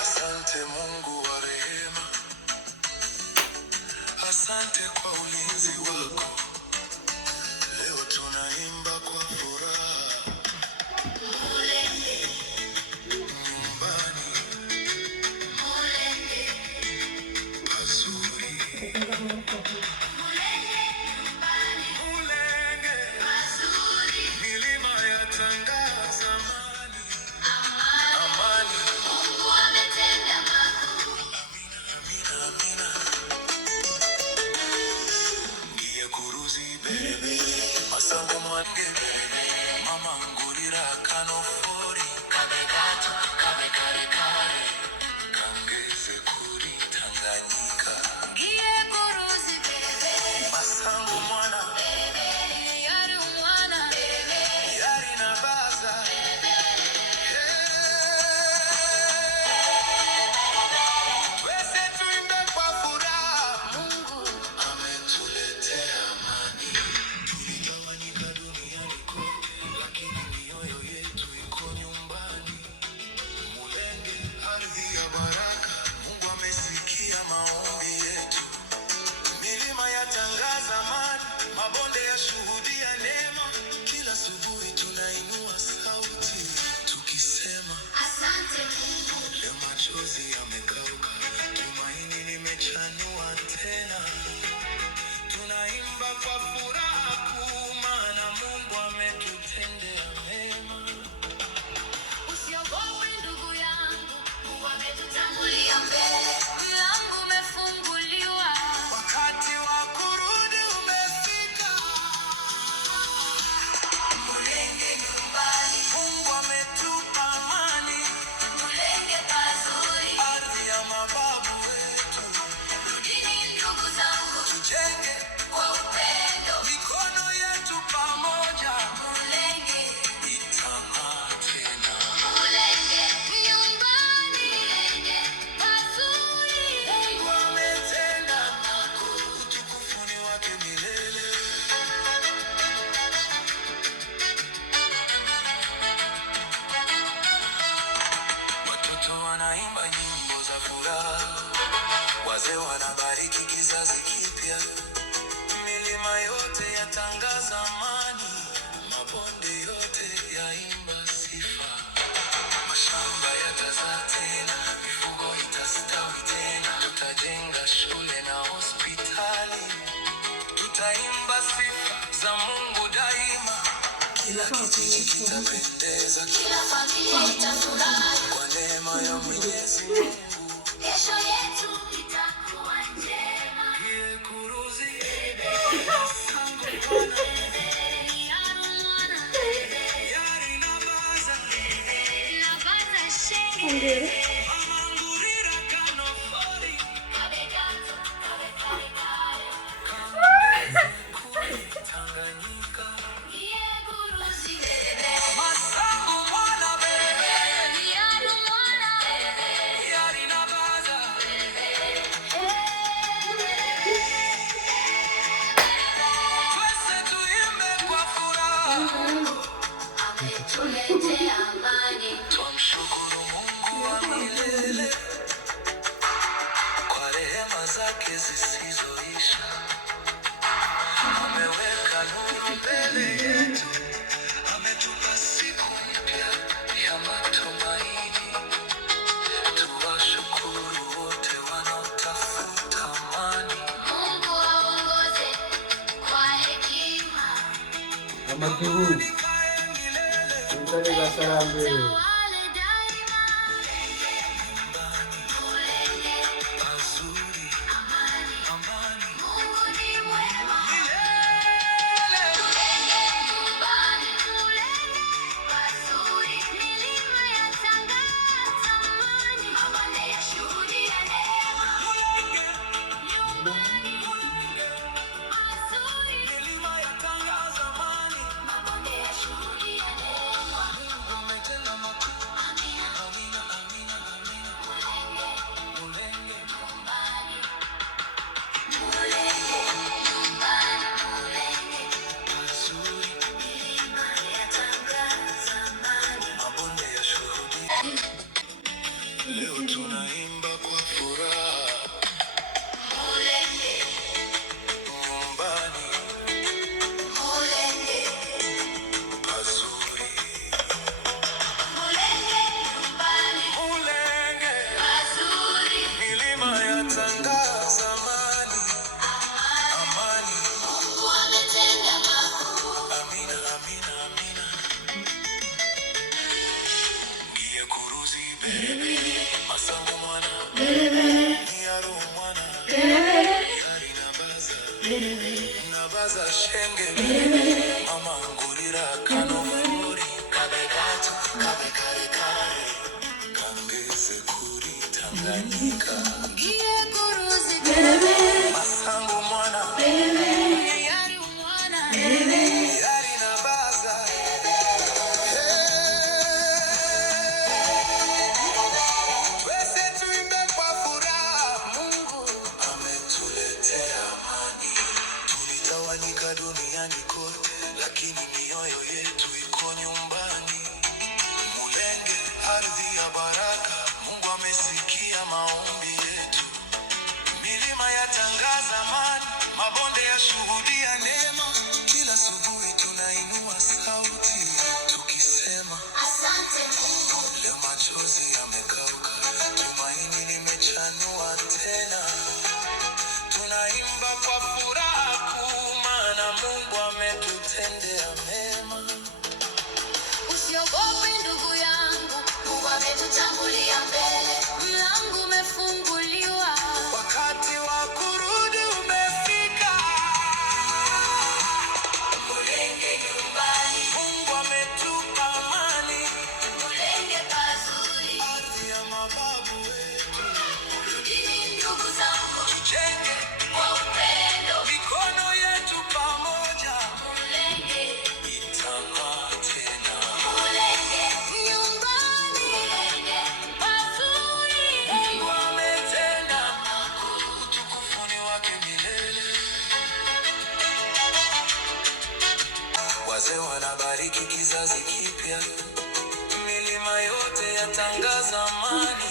Asante Mungu wa rehema, asante kwa ulinzi wako. Leo tunaimba kwa furaha nyumbani pazuri. Mulenge pazuri, milima yatangaza amani. Amani. Mungu ametenda makuu. Amina, amina. Ndiye kuruzi bebe, masango mwange bebe, mama ngurira kanofori, kabegato, kabekare kare, kangeze kuri Tanganyika. Ndiye kuruzi bebe, masango mwana bebe, yari umwana bebe, yari nabaza bebe. Twese tuimbe kwa furaha, Mungu ametuletea amani. Tulitawanyika duniani kote, lakini mioyo yetu iko nyumbani. Mulenge, ardhi ya baraka, Mungu amesikia maombi yetu. Milima yatangaza amani, mabonde yashuhudia neema. Kila asubuhi tunainua sauti tukisema asante Mungu. Leo machozi yamekauka, tumaini limechanua tena. Tunaimba kwa furaha kuu, maana Mungu ametutendea mema. Usiogope ndugu yangu, Mungu ametutangulia mbele. Mlango umefunguliwa, wakati wa kurudi umefika. Mulenge nyumbani, Mungu ametupa amani. Mulenge pazuri, ardhi ya mababu wetu. Rudini ndugu zangu, tujenge kwa upendo, mikono yetu pamoja. Mulenge itang'aa tena. Mulenge nyumbani, mulenge pazuri. Mungu ametenda makuu, utukufu ni wake milele. Watoto wanaimba nyimbo za furaha, wazee wanabariki kizazi kipya. Milima yote yatangaza amani, mabonde yote yaimba sifa. Mashamba yatazaa tena, mifugo itastawi tena. Tutajenga shule na hospitali, tutaimba sifa za Mungu daima. Kila kijiji kitapendeza, kila familia itafurahi kwa neema ya Mwenyezi Mungu. Kesho yetu itakuwa njema. Ndiye kuruzi masango mwana yari nabaza shenge amangurira kanofori kabegato kabekare kare kangeze kuri Tanganyika. Ndiye kuruzi masango mwana bebe, yari umwana bebe, yari nabaza twese tuimbe kwa furaha. Ametuletea amani. Twamshukuru Mungu wa milele kwa rehema zake zisizoisha. Ameweka nuru mbele yetu, ametupa siku mpya ya matumaini. Tuwashukuru wote wanaotafuta amani. Mungu aongoze kwa hekima. Nikae milele, tawale daima. Mulenge pazuri, amani, amani. Mungu ni mwema milele. Mulenge nyumbani, mulenge pazuri, milima yatangaza amani, mabonde yashuhudia neema. Mulenge nyumbani, mulenge pazuri, milima yatangaza amani, mabonde yashuhudia neema. Mungu ametenda makuu. kaza shenge mama ngurira kanofuri kabegata kabekare kare kangeze kuri Tanganyika gie kuruzi masangu mwana yari mwana yari nabaza wese tuimbe kwa furaha Mungu ametuletea amani tulitawanyika duniani kote lakini mioyo yetu iko nyumbani Mulenge ardhi ya baraka Mungu amesikia maombi yetu milima yatangaza amani mabonde yashuhudia neema kila asubuhi tunainua sauti tukisema asante Mungu leo machozi yamekauka tumaini limechanua tena tunaimba kwa furaha kuu maana Mungu ametutendea mema usiogope ndugu yangu Mungu ametutangulia mbele mlango umefunguliwa wakati wa kurudi umefika Mulenge nyumbani Mungu ametupa amani Mulenge pazuri ardhi ya mababu wetu rudini ndugu zangu tujenge kwa upendo mikono yetu pamoja Mulenge itang'aa tena Mulenge nyumbani Mulenge pazuri Mungu ametenda makuu utukufu ni wake milele wazee wanabariki kizazi kipya milima yote yatangaza amani